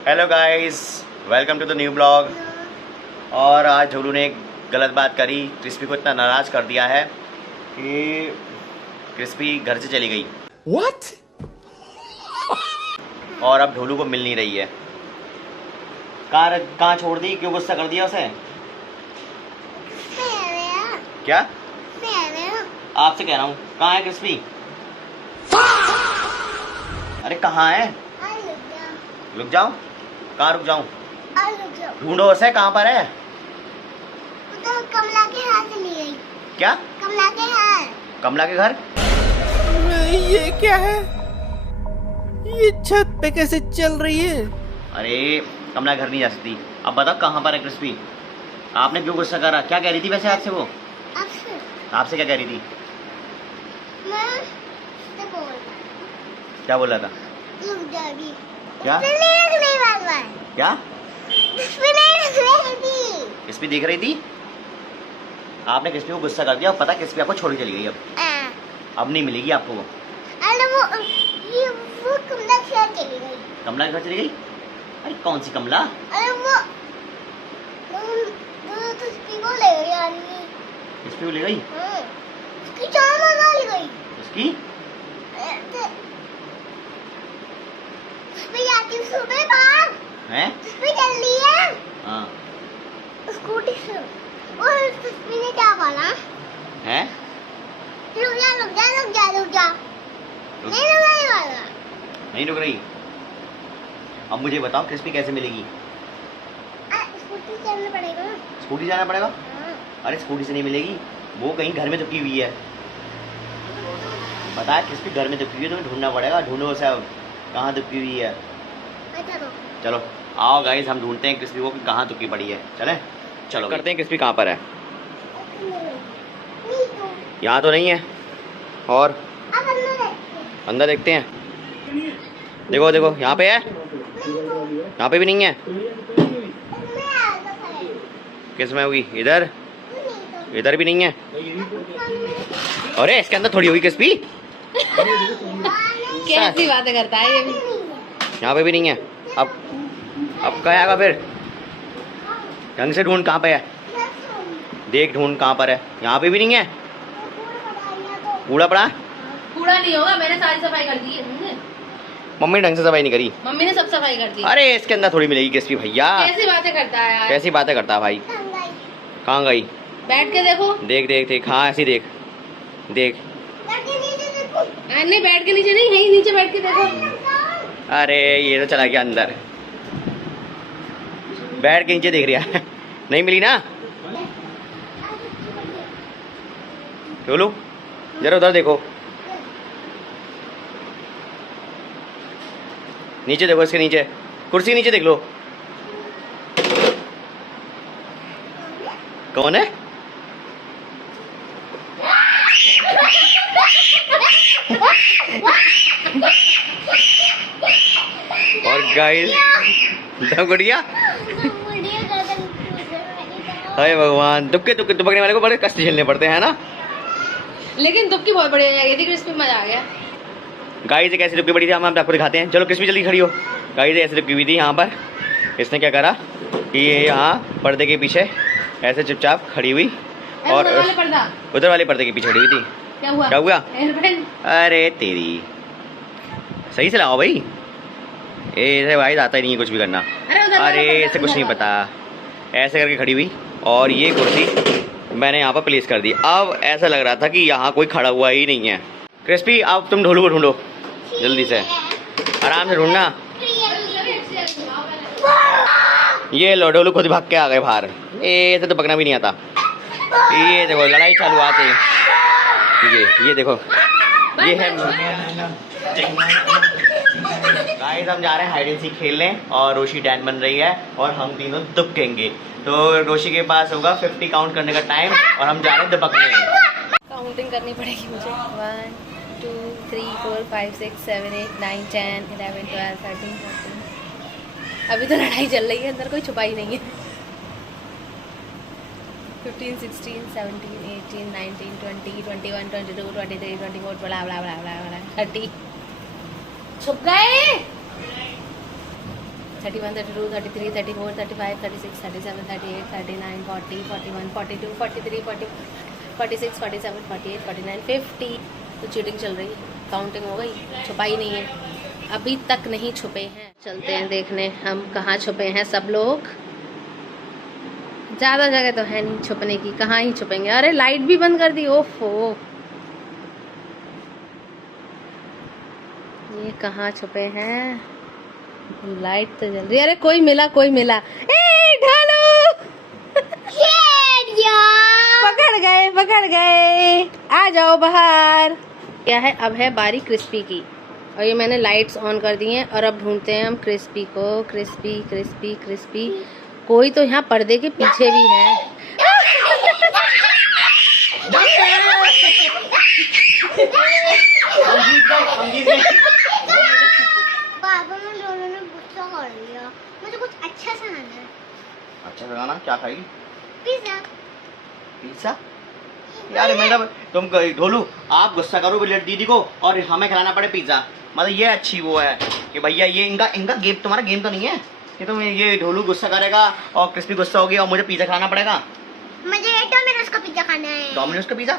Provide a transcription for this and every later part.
Hello guys, welcome to the new blog. और आज झोलू ने एक गलत बात करी, क्रिस्पी को इतना नाराज़ कर दिया है कि क्रिस्पी घर से चली गई। What? और अब ढोलू को मिल नहीं रही है। कहाँ छोड़ दी? क्यों गुस्सा कर दिया उसे? क्या? आपसे कह रहा हूँ, कहाँ है क्रिस्पी? अरे कहाँ है? रुक जाऊँ? कहाँ रुक जाऊँ? ढूंढो उसे, कहाँ पर है? तो कमला के हाथ चली गई। क्या? कमला के हाथ। कमला के घर? ये क्या है? ये छत पे कैसे चल रही है? अरे कमला घर नहीं जा सकती। अब बताओ कहाँ पर है क्रिस्पी? आपने क्यों गुस्सा करा? क्या कह रही थी वैसे आपसे वो? आपसे क्या कह रही थी? मैं उससे बोल रहा हूँ। क्या बोल रहा था? रुक जा अभी। क्या? नहीं वाला है। क्या? उसमें नहीं रख थी। क्रिस्पी देख रही थी? आपने क्रिस्पी को गुस्सा कर दिया और पता क्रिस्पी आपको छोड़ के चली गई। अब नहीं मिलेगी आपको वो। अरे वो कमला के साथ चली गई। कमला के घर चली गई? अरे कौन सी कमला? अरे वो तुझको को ले गई आदमी। क्रिस्पी को ले गई? उसकी जान मार ले गई। उसकी? उसमें जाती हूँ सुबह बाहर। हैं? उसमें चल रही है। हाँ। स्कूटी से। और उसमें ने क्या बोला? हैं? रुक जा रुक जा रुक जा रुक जा। नहीं रुकने वाला। नहीं रुक रही? अब मुझे बताओ क्रिस्पी कैसे मिलेगी? स्कूटी चलना पड़ेगा। स्कूटी जाना पड़ेगा? हाँ। अरे स्कूटी से नहीं मिलेगी, वो कहीं घर में दुबकी हुई है। पता है क्रिस्पी घर में दुबकी हुई है, तुम्हें ढूंढना पड़ेगा। ढूंढो उसे, अब कहाँ दुबकी हुई है। अच्छा तो चलो आओ गाइस, हम ढूंढते हैं क्रिस्पी को कि कहाँ दुबकी पड़ी है। चलें? चलो करते हैं क्रिस्पी कहाँ पर है। नहीं तो यहाँ तो नहीं है। और अब अंदर देखते अंदर देखते हैं। देखो देखो, यहाँ पे है? यहाँ पे भी नहीं है। मैं आएगा सारे। किस में होगी? इधर? नहीं तो इधर भी नहीं है। अरे इसके अंदर थोड़ी होगी क्रिस्पी। कैसी बातें करता है ये भी। यहाँ पे भी नहीं है। अब कहाँ आएगा फिर? ढंग से ढूंढ, कहाँ पे है? देख ढूंढ कहाँ पर है। यहाँ पे भी नहीं है। कूड़ा पड़ा? कूड़ा नहीं होगा, मैंने सारी सफाई कर दी है। मम्मी ने ढंग से सफाई नहीं करी। मम्मी ने सब सफाई कर दी। अरे इसके अंदर थोड़ी मिलेगी क्रिस्पी भैया। कैसी बातें करता है यार। कैसी बातें करता है भाई? कहाँ गई? बैठ के देखो। देख देख देख, हाँ ऐसी देख देख। नहीं, बैठ के नीचे नहीं, यहीं नीचे बैठ के देखो। अरे ये तो चला गया अंदर। बैठ के नीचे देख रहा है। नहीं मिली ना? चलो जरा उधर देखो, नीचे देखो, इसके नीचे, कुर्सी के नीचे देख लो। कौन है? और गाइस गुड़िया, हाय भगवान, दुबके दुबके दुबकने वाले को बड़े कष्ट झेलने पड़ते हैं ना। लेकिन दुबकी बहुत बढ़िया लगी थी क्रिस्पी, मजा आ गया। गाइस कैसी दुबकी बड़ी थी हम आपको दिखाते हैं। चलो क्रिस्पी जल्दी खड़ी हो। गाइस ऐसे दुबकी हुई थी यहाँ पर। इसने क्या करा कि ये यहाँ पर्दे के पीछे ऐसे चुपचाप खड़ी हुई और उधर वाले पर्दे के पीछे खड़ी हुई थी। क्या हुआ? क्या हुआ? एयरप्लेन। अरे तेरी, सही से लाओ भाई। ऐसे भाई आता ही नहीं है कुछ भी करना। अरे इसे कुछ नहीं पता। ऐसे करके खड़ी हुई और ये कुर्सी मैंने यहाँ पर प्लेस कर दी। अब ऐसा लग रहा था कि यहाँ कोई खड़ा हुआ ही नहीं है। क्रिस्पी अब तुम ढोलू को ढूंढो जल्दी से, आराम से ढूंढना। ये लो, ढोलू खुद भाग के आ गए बाहर। ऐसे तो पकड़ना भी नहीं आता। ये देखो लड़ाई चालू आते। ये देखो, ये है गाइस, हम जा रहे हैं हाइड एंड सीक खेलने और रोशी डैन बन रही है और हम तीनों दुबकेंगे। तो रोशी के पास होगा 50 काउंट करने का टाइम और हम जा रहे हैं दुबकने। काउंटिंग करनी पड़ेगी मुझे। 1 2 3 4 5 6 7 8 9 10 11 12 13 14। अभी तो लड़ाई चल रही है, अंदर कोई छुपाई नहीं है। 15 16 17 18 19 20 21 22 23 24 bla bla bla bla bla 30 छुप गए। 31, 32, 33, 34, 35, 36, 37, 38, 39, 40, 41, 42, 43, 46, 47, 48, 49, 50। तो चीटिंग चल रही है, काउंटिंग हो गई, छुपाई नहीं है, अभी तक नहीं छुपे हैं। चलते हैं देखने हम कहाँ छुपे हैं सब लोग। ज़्यादा जगह तो है नहीं छुपने की, कहाँ ही छुपेंगे। अरे लाइट भी बंद कर दी, ओफो। ये कहाँ छुपे हैं, लाइट तो जल रही है। अरे कोई मिला, कोई मिला। ए ढालो, पकड़ गए, आ जाओ बाहर। क्या है, अब है बारी क्रिस्पी की, और ये मैंने लाइट्स ऑन कर दी हैं। और अब ढूंढते हैं हम क्रिस्पी को। क्रिस्पी क्रिस्पी क्रिस्पी, कोई तो यहाँ पर्दे के पीछे भी है। पापा में दोनों ने गुस्सा कर लिया, मुझे कुछ अच्छा सा खाना है। अच्छा खाना क्या खाएगी? पिज्जा। पिज्जा? यार मतलब तुम ढोलू, आप गुस्सा करो दीदी को और हमें खिलाना पड़े पिज्जा, मतलब ये अच्छी वो है कि भैया ये इनका गेम, तुम्हारा गेम तो नहीं है कि तुम ये ढोलू गुस्सा करेगा और क्रिस्पी गुस्सा होगी और मुझे पिज्जा खिलाना पड़ेगा। मुझे डोमिनोज का पिज्जा खाना है। डोमिनोज का पिज्जा?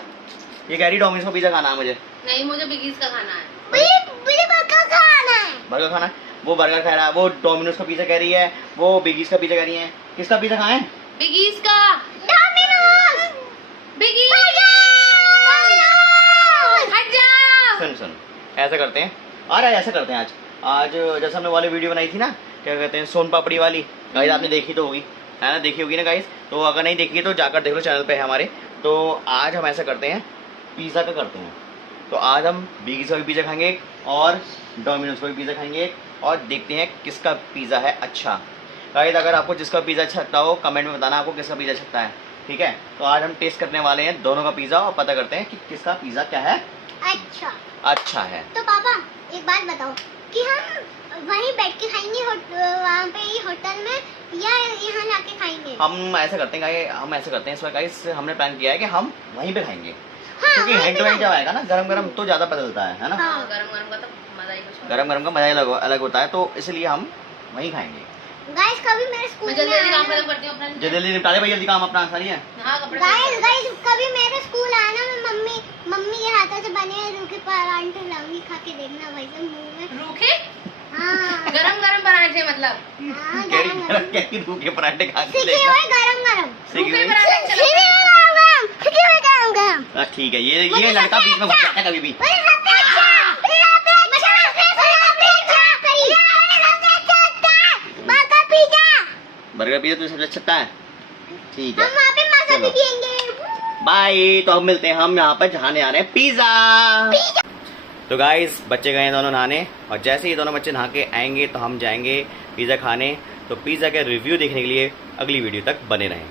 ये कह रही डोमिनोज का पिज्जा खाना है मुझे। नहीं, मुझे बिगीज का खाना है। मुझे बर्गर खाना है। बर्गर खाना है? वो बर्गर खा रहा है, वो डोमिनोज का पिज्जा कह रही है, वो बिगीज का पिज्जा कह रही है। किसका पिज्जा खाएं? बिगीज का। डोमिनोज। बिगीज। हट जा। सुन ऐसा करते हैं, अरे ऐसा करते हैं आज जैसे हमने वाली वीडियो बनाई थी ना, क्या कहते हैं, सोन पापड़ी वाली। गाइस आपने देखी तो होगी, है ना, देखी होगी ना गाइस। तो अगर नहीं देखी है तो जाकर देख लो, चैनल पे है हमारे। तो आज हम ऐसा करते हैं, पिज़्ज़ा का करते हैं। तो आज हम बिगीज का भी पिज़्ज़ा खाएंगे और डोमिनोज का भी पिज़्ज़ा खाएंगे और देखते हैं किसका पिज़्ज़ा है अच्छा। गाइस अगर आपको जिसका पिज़्ज़ा अच्छा लगता हो कमेंट में बताना आपको किसका पिज़्ज़ा अच्छा लगता है, ठीक है। तो आज हम टेस्ट करने वाले हैं दोनों का पिज़्ज़ा और पता करते हैं कि किसका पिज़्ज़ा क्या है अच्छा है। तो पापा एक बात बताओ कि हम वहीं बैठ के खाएंगे वहाँ पे ही होटल में, या यहाँ लाके खाएंगे? हम ऐसा करते हैं गाइस, हम ऐसा करते हैं इस बार गाइस, हमने प्लान किया है कि हम वहीं पे खाएंगे। हाँ, क्योंकि हैंड टू हैंड जब आएगा ना गरम गरम तो ज्यादा पता चलता है ना। हाँ। गरम गरम का तो मजा ही कुछ और। गरम गरम का मजा ही अलग होता है, तो इसलिए हम वहीं खाएंगे। गाइस कभी मेरे स्कूल मैं में जल्दी काम आना, खत्म करती हूँ अपना। जल्दी निपटा दे भाई, जल्दी काम अपना आसानी है। हाँ, कपड़े गाइस कभी मेरे स्कूल आना, मैं मम्मी के हाथों से बने रूखे परांठे लाऊंगी, खा के देखना भाई साहब मुंह में। रूखे? हाँ। गरम गरम पराठे मतलब। हाँ, गरम गरम। क्या रूखे पराठे खा के सीखे हुए गरम गरम। सीखे हुए? सीखे हुए गरम गरम। ठीक है, ये लड़का बीच में घुस जाता है कभी भी। बर्गर पिज़्ज़ा तुझे सबसे अच्छा है, ठीक है। हम वहाँ पे मजा भी देंगे। बाय। तो हम मिलते हैं, हम यहाँ पर खाने आ रहे हैं पिज़्ज़ा। तो गाइस बच्चे गए दोनों नहाने, और जैसे ही दोनों बच्चे नहा के आएंगे तो हम जाएंगे पिज़्ज़ा खाने। तो पिज़्ज़ा का रिव्यू देखने के लिए अगली वीडियो तक बने रहें।